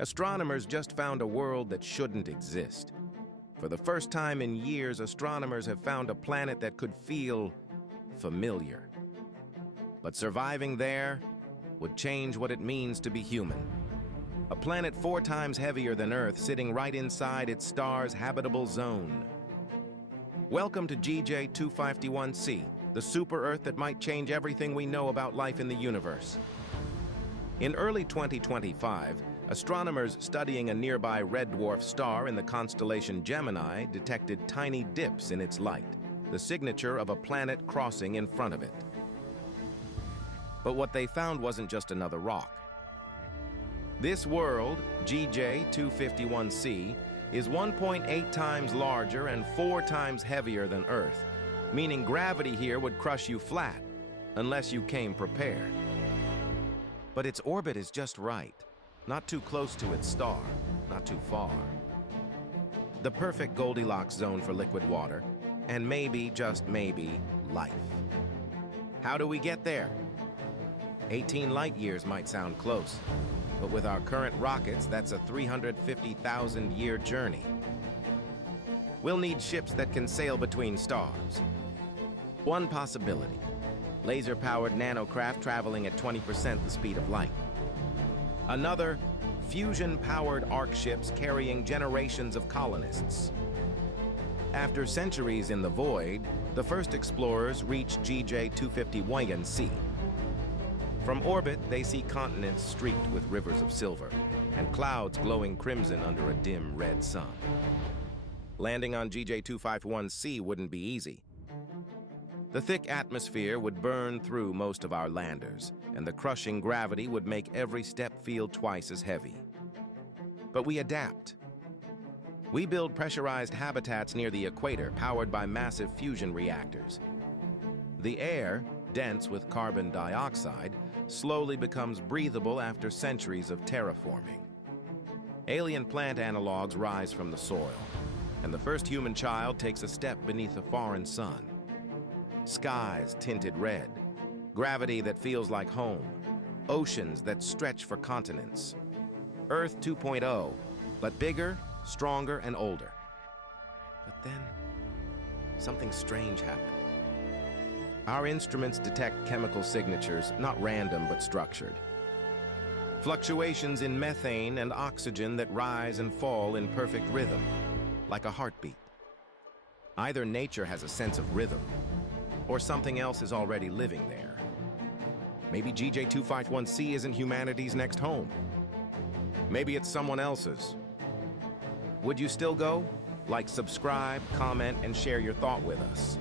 Astronomers just found a world that shouldn't exist. For the first time in years, astronomers have found a planet that could feel familiar. But surviving there would change what it means to be human. A planet 4 times heavier than Earth, sitting right inside its star's habitable zone. Welcome to GJ251c, the super-Earth that might change everything we know about life in the universe. In early 2025, astronomers studying a nearby red dwarf star in the constellation Gemini detected tiny dips in its light, the signature of a planet crossing in front of it. But what they found wasn't just another rock. This world, GJ251c, is 1.8 times larger and 4 times heavier than Earth, meaning gravity here would crush you flat, unless you came prepared. But its orbit is just right. Not too close to its star, not too far. The perfect Goldilocks zone for liquid water, and maybe, just maybe, life. How do we get there? 18 light years might sound close, but with our current rockets, that's a 350,000-year journey. We'll need ships that can sail between stars. One possibility: laser-powered nanocraft traveling at 20% the speed of light. Another, fusion-powered arc ships carrying generations of colonists. After centuries in the void, the first explorers reached GJ251c. From orbit, they see continents streaked with rivers of silver and clouds glowing crimson under a dim red sun. Landing on GJ251c wouldn't be easy. The thick atmosphere would burn through most of our landers, and the crushing gravity would make every step feel twice as heavy. But we adapt. We build pressurized habitats near the equator, powered by massive fusion reactors. The air, dense with carbon dioxide, slowly becomes breathable after centuries of terraforming. Alien plant analogs rise from the soil, and the first human child takes a step beneath a foreign sun. Skies tinted red, gravity that feels like home, oceans that stretch for continents. Earth 2.0, but bigger, stronger, and older. But then, something strange happened. Our instruments detect chemical signatures, not random but structured. Fluctuations in methane and oxygen that rise and fall in perfect rhythm, like a heartbeat. Either nature has a sense of rhythm, or something else is already living there. Maybe GJ251c isn't humanity's next home. Maybe it's someone else's. Would you still go? Like, subscribe, comment, and share your thought with us.